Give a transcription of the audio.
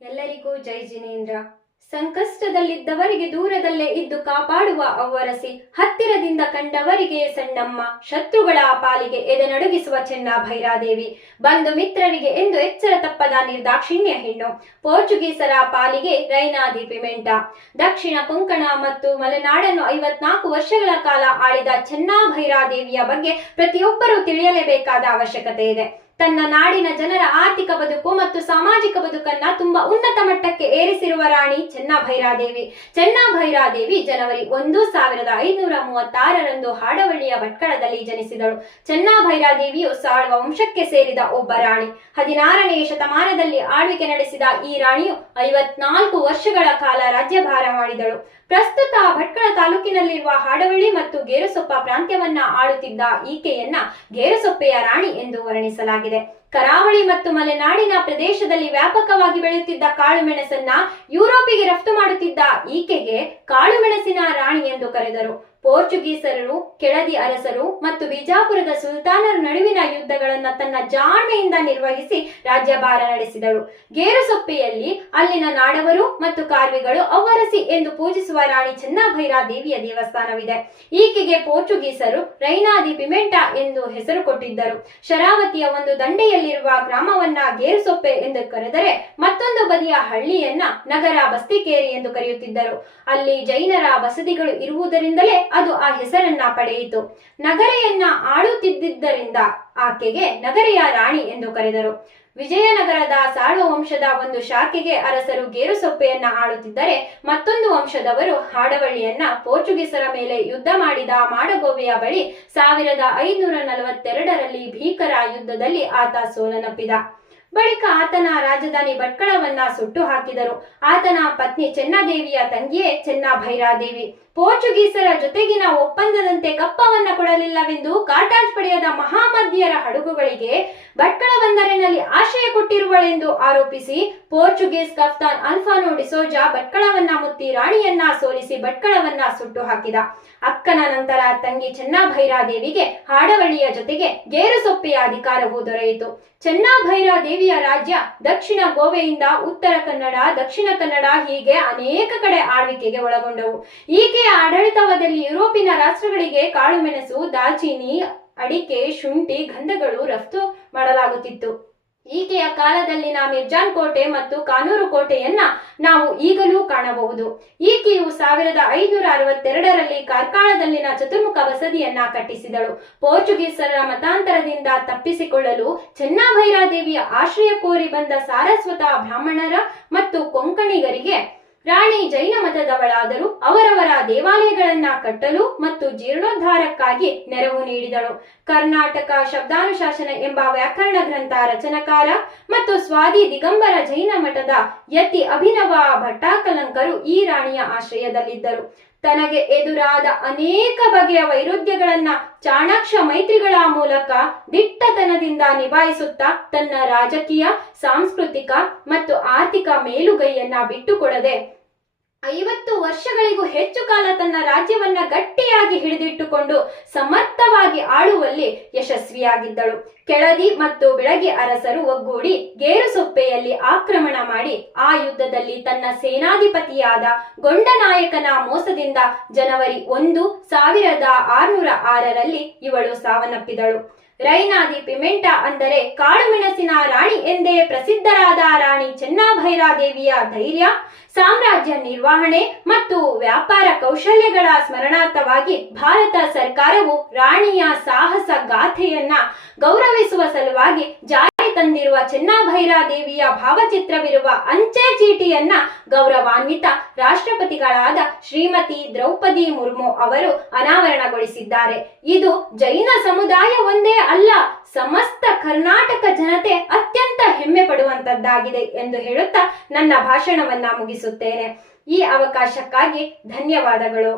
ಎಲ್ಲರಿಗೂ ಜೈ ಜಿನೇಂದ್ರ. ಸಂಕಷ್ಟದಲ್ಲಿದ್ದವರಿಗೆ ದೂರದಲ್ಲೇ ಇದ್ದು ಕಾಪಾಡುವ ಅವ್ವರಸಿ, ಹತ್ತಿರದಿಂದ ಕಂಡವರಿಗೆ ಸಣ್ಣಮ್ಮ, ಶತ್ರುಗಳ ಪಾಲಿಗೆ ಎದೆನಡುಗಿಸುವ ಚೆನ್ನಭೈರಾದೇವಿ, ಬಂಧು ಮಿತ್ರರಿಗೆ ಎಂದು ಎಚ್ಚರ ತಪ್ಪದ ನಿರ್ದಾಕ್ಷಿಣ್ಯ ಹೆಣ್ಣು, ಪೋರ್ಚುಗೀಸರ ಪಾಲಿಗೆ ರೈನಾ ದಿ ಪಿಮೆಂಟಾ. ದಕ್ಷಿಣ ಕೊಂಕಣ ಮತ್ತು ಮಲೆನಾಡನ್ನು 54 ವರ್ಷಗಳ ಕಾಲ ಆಳಿದ ಚೆನ್ನಭೈರಾದೇವಿಯ ಬಗ್ಗೆ ಪ್ರತಿಯೊಬ್ಬರೂ ತಿಳಿಯಲೇಬೇಕಾದ ಅವಶ್ಯಕತೆ ಇದೆ. ತನ್ನ ನಾಡಿನ ಜನರ ಆರ್ಥಿಕ ಬದುಕು ಮತ್ತು ಸಾಮಾಜಿಕ ಬದುಕನ್ನ ತುಂಬಾ ಉನ್ನತ ಮಟ್ಟಕ್ಕೆ ಏರಿಸಿರುವ ರಾಣಿ ಚೆನ್ನಭೈರಾದೇವಿ. ಚೆನ್ನಭೈರಾದೇವಿ ಜನವರಿ 1, 1536ರಂದು ಹಾಡವಳ್ಳಿಯ ಭಟ್ಕಳದಲ್ಲಿ ಜನಿಸಿದಳು. ಚೆನ್ನಭೈರಾದೇವಿಯು ಸಾಳ್ವ ವಂಶಕ್ಕೆ ಸೇರಿದ ಒಬ್ಬ ರಾಣಿ. 16ನೇ ಶತಮಾನದಲ್ಲಿ ಆಳ್ವಿಕೆ ನಡೆಸಿದ ಈ ರಾಣಿಯು 54 ವರ್ಷಗಳ ಕಾಲ ರಾಜ್ಯಭಾರ ಮಾಡಿದಳು. ಪ್ರಸ್ತುತ ಭಟ್ಕಳ ತಾಲೂಕಿನಲ್ಲಿರುವ ಹಾಡವಳ್ಳಿ ಮತ್ತು ಗೇರುಸೊಪ್ಪ ಪ್ರಾಂತ್ಯವನ್ನ ಆಳುತ್ತಿದ್ದ ಈಕೆಯನ್ನ ಗೇರುಸೊಪ್ಪೆಯ ರಾಣಿ ಎಂದು ವರ್ಣಿಸಲಾಗಿದೆ. ಕರಾವಳಿ ಮತ್ತು ಮಲೆನಾಡಿನ ಪ್ರದೇಶದಲ್ಲಿ ವ್ಯಾಪಕವಾಗಿ ಬೆಳೆಯುತ್ತಿದ್ದ ಕಾಳುಮೆಣಸನ್ನ ಯುರೋಪಿಗೆ ರಫ್ತು ಮಾಡುತ್ತಿದ್ದ ಈಕೆಗೆ ಕಾಳುಮೆಣಸಿನ ರಾಣಿ ಎಂದು ಕರೆದರು. ಪೋರ್ಚುಗೀಸರು, ಕೆಳದಿ ಅರಸರು ಮತ್ತು ಬಿಜಾಪುರದ ಸುಲ್ತಾನರ ನಡುವಿನ ಯುದ್ಧಗಳನ್ನ ತನ್ನ ಜಾಣ್ಮೆಯಿಂದ ನಿರ್ವಹಿಸಿ ರಾಜ್ಯಭಾರ ನಡೆಸಿದಳು. ಗೇರುಸೊಪ್ಪೆಯಲ್ಲಿ ಅಲ್ಲಿನ ನಾಡವರು ಮತ್ತು ಕಾರ್ವಿಗಳು ಅವ್ವರಸಿ ಎಂದು ಪೂಜಿಸುವ ರಾಣಿ ಚೆನ್ನಭೈರಾದೇವಿಯ ದೇವಸ್ಥಾನವಿದೆ. ಈಕೆಗೆ ಪೋರ್ಚುಗೀಸರು ರೈನಾ ದಿ ಪಿಮೆಂಟಾ ಎಂದು ಹೆಸರು ಕೊಟ್ಟಿದ್ದರು. ಶರಾವತಿಯ ಒಂದು ದಂಡೆಯಲ್ಲಿರುವ ಗ್ರಾಮವನ್ನ ಗೇರುಸೊಪ್ಪೆ ಎಂದು ಕರೆದರೆ ಮತ್ತೊಂದು ಬದಿಯ ಹಳ್ಳಿಯನ್ನ ನಗರ ಬಸ್ತಿಕೇರಿ ಎಂದು ಕರೆಯುತ್ತಿದ್ದರು. ಅಲ್ಲಿ ಜೈನರ ಬಸದಿಗಳು ಇರುವುದರಿಂದಲೇ ಅದು ಆ ಹೆಸರನ್ನ ಪಡೆಯಿತು. ನಗರೆಯನ್ನ ಆಳುತ್ತಿದ್ದರಿಂದ ಆಕೆಗೆ ನಗರೆಯ ರಾಣಿ ಎಂದು ಕರೆದರು. ವಿಜಯನಗರದ ಸಾಳ್ವ ವಂಶದ ಒಂದು ಶಾಖೆಗೆ ಅರಸರು ಗೇರುಸೊಪ್ಪೆಯನ್ನ ಆಳುತ್ತಿದ್ದರೆ ಮತ್ತೊಂದು ವಂಶದವರು ಹಾಡವಳ್ಳಿಯನ್ನ ಪೋರ್ಚುಗೀಸರ ಮೇಲೆ ಯುದ್ಧ ಮಾಡಿದ ಮಾಡಗೋವೆಯ ಬಳಿ 1542ರಲ್ಲಿ ಭೀಕರ ಯುದ್ಧದಲ್ಲಿ ಆತ ಸೋಲನಪ್ಪಿದ. ಬಳಿಕ ಆತನ ರಾಜಧಾನಿ ಭಟ್ಕಳವನ್ನ ಸುಟ್ಟು ಹಾಕಿದರು. ಆತನ ಪತ್ನಿ ಚೆನ್ನದೇವಿಯ ತಂಗಿಯೇ ಚೆನ್ನಭೈರಾದೇವಿ. ಪೋರ್ಚುಗೀಸರ ಜೊತೆಗಿನ ಒಪ್ಪಂದದಂತೆ ಕಪ್ಪವನ್ನ ಕೊಡಲಿಲ್ಲವೆಂದು ಕಾರ್ಟಾಜ್ ಪಡೆಯದ ಮಹಾಮದ್ಯರ ಹಡಗುಗಳಿಗೆ ಭಟ್ಕಳ ಬಂದರಿನಲ್ಲಿ ಆಶ್ರಯ ಕೊಟ್ಟಿರುವಳೆಂದು ಆರೋಪಿಸಿ ಪೋರ್ಚುಗೀಸ್ ಕಫ್ತಾನ್ ಅಲ್ಫಾನೋ ಡಿಸೋಜಾ ಭಟ್ಕಳವನ್ನ ಮುತ್ತಿ ರಾಣಿಯನ್ನ ಸೋಲಿಸಿ ಭಟ್ಕಳವನ್ನ ಸುಟ್ಟು ಹಾಕಿದ. ಅಕ್ಕನ ನಂತರ ತಂಗಿ ಚೆನ್ನಭೈರಾದೇವಿಗೆ ಹಾಡವಳ್ಳಿಯ ಜೊತೆಗೆ ಗೇರುಸೊಪ್ಪೆಯ ಅಧಿಕಾರವೂ ದೊರೆಯಿತು. ಚೆನ್ನಭೈರಾದೇವಿಯ ರಾಜ್ಯ ದಕ್ಷಿಣ ಗೋವೆಯಿಂದ ಉತ್ತರ ಕನ್ನಡ, ದಕ್ಷಿಣ ಕನ್ನಡ ಹೀಗೆ ಅನೇಕ ಕಡೆ ಆಳ್ವಿಕೆಗೆ ಒಳಗೊಂಡವು. ಈಕೆಯ ಆಡಳಿತವದಲ್ಲಿ ಯುರೋಪಿನ ರಾಷ್ಟ್ರಗಳಿಗೆ ಕಾಳುಮೆಣಸು, ದಾಲ್ಚೀನಿ, ಅಡಿಕೆ, ಶುಂಠಿ, ಗಂಧಗಳು ರಫ್ತು ಮಾಡಲಾಗುತ್ತಿತ್ತು. ಈಕೆಯ ಕಾಲದಲ್ಲಿನ ಮಿರ್ಜಾನ್ ಕೋಟೆ ಮತ್ತು ಕಾನೂರು ಕೋಟೆಯನ್ನ ನಾವು ಈಗಲೂ ಕಾಣಬಹುದು. ಈಕೆಯು 1562ರಲ್ಲಿ ಕಾರ್ಕಳದಲ್ಲಿನ ಚತುರ್ಮುಖ ಬಸದಿಯನ್ನ ಕಟ್ಟಿಸಿದಳು. ಪೋರ್ಚುಗೀಸರ ಮತಾಂತರದಿಂದ ತಪ್ಪಿಸಿಕೊಳ್ಳಲು ಚೆನ್ನಭೈರಾದೇವಿಯ ಆಶ್ರಯ ಕೋರಿ ಬಂದ ಸಾರಸ್ವತ ಬ್ರಾಹ್ಮಣರ ಮತ್ತು ಕೊಂಕಣಿಗರಿಗೆ ರಾಣಿ ಜೈನ ಮತದವಳಾದರೂ ಅವರವರ ದೇವಾಲಯಗಳನ್ನ ಕಟ್ಟಲು ಮತ್ತು ಜೀರ್ಣೋದ್ಧಾರಕ್ಕಾಗಿ ನೆರವು ನೀಡಿದಳು. ಕರ್ನಾಟಕ ಶಬ್ದಾನುಶಾಸನ ಎಂಬ ವ್ಯಾಕರಣ ಗ್ರಂಥ ರಚನಕಾರ ಮತ್ತು ಸ್ವಾದಿ ದಿಗಂಬರ ಜೈನ ಮಠದ ಯತಿ ಅಭಿನವ ಭಟ್ಟಾಕಲಂಕರು ಈ ರಾಣಿಯ ಆಶ್ರಯದಲ್ಲಿದ್ದರು. ತನಗೆ ಎದುರಾದ ಅನೇಕ ಬಗೆಯ ವೈರುಧ್ಯಗಳನ್ನ ಚಾಣಾಕ್ಷ ಮೈತ್ರಿಗಳ ಮೂಲಕ ದಿಟ್ಟತನದಿಂದ ನಿಭಾಯಿಸುತ್ತಾ ತನ್ನ ರಾಜಕೀಯ, ಸಾಂಸ್ಕೃತಿಕ ಮತ್ತು ಆರ್ಥಿಕ ಮೇಲುಗೈಯನ್ನ ಬಿಟ್ಟುಕೊಡದೆ 50 ವರ್ಷಗಳಿಗೂ ಹೆಚ್ಚು ಕಾಲ ತನ್ನ ರಾಜ್ಯವನ್ನ ಗಟ್ಟಿಯಾಗಿ ಹಿಡಿದಿಟ್ಟುಕೊಂಡು ಸಮರ್ಥವಾಗಿ ಆಳುವಲ್ಲಿ ಯಶಸ್ವಿಯಾಗಿದ್ದಳು. ಕೆಳದಿ ಮತ್ತು ಬಿಳಗಿ ಅರಸರು ಒಗ್ಗೂಡಿ ಗೇರುಸೊಪ್ಪೆಯಲ್ಲಿ ಆಕ್ರಮಣ ಮಾಡಿ ಆ ಯುದ್ಧದಲ್ಲಿ ತನ್ನ ಸೇನಾಧಿಪತಿಯಾದ ಗೊಂಡನಾಯಕನ ಮೋಸದಿಂದ ಜನವರಿ 1, 1606ರಲ್ಲಿ ಇವಳು ಸಾವನ್ನಪ್ಪಿದಳು. ರೈನಾ ದಿ ಪಿಮೆಂಟಾ ಅಂದರೆ ಕಾಳುಮೆಣಸಿನ ರಾಣಿ ಎಂದೇ ಪ್ರಸಿದ್ಧರಾದ ರಾಣಿ ಚೆನ್ನಭೈರಾದೇವಿಯ ಧೈರ್ಯ, ಸಾಮ್ರಾಜ್ಯ ನಿರ್ವಹಣೆ ಮತ್ತು ವ್ಯಾಪಾರ ಕೌಶಲ್ಯಗಳ ಸ್ಮರಣಾರ್ಥವಾಗಿ ಭಾರತ ಸರ್ಕಾರವು ರಾಣಿಯ ಸಾಹಸ ಗಾಥೆಯನ್ನ ಗೌರವಿಸುವ ಸಲುವಾಗಿ ಜಾರಿ ತಂದಿರುವ ಚೆನ್ನಭೈರಾದೇವಿಯ ಭಾವಚಿತ್ರವಿರುವ ಅಂಚೆ ಚೀಟಿಯನ್ನ ಗೌರವಾನ್ವಿತ ರಾಷ್ಟ್ರಪತಿಗಳಾದ ಶ್ರೀಮತಿ ದ್ರೌಪದಿ ಮುರ್ಮು ಅವರು ಅನಾವರಣಗೊಳಿಸಿದ್ದಾರೆ. ಇದು ಜೈನ ಸಮುದಾಯ ಒಂದೇ ಅಲ್ಲ, ಸಮಸ್ತ ಕರ್ನಾಟಕ ಜನತೆ ಅತ್ಯಂತ ಹೆಮ್ಮೆ ಪಡುವಂತದ್ದಾಗಿದೆ ಎಂದು ಹೇಳುತ್ತಾ ನನ್ನ ಭಾಷಣವನ್ನ ಮುಗಿಸುತ್ತೇನೆ. ಈ ಅವಕಾಶಕ್ಕಾಗಿ ಧನ್ಯವಾದಗಳು.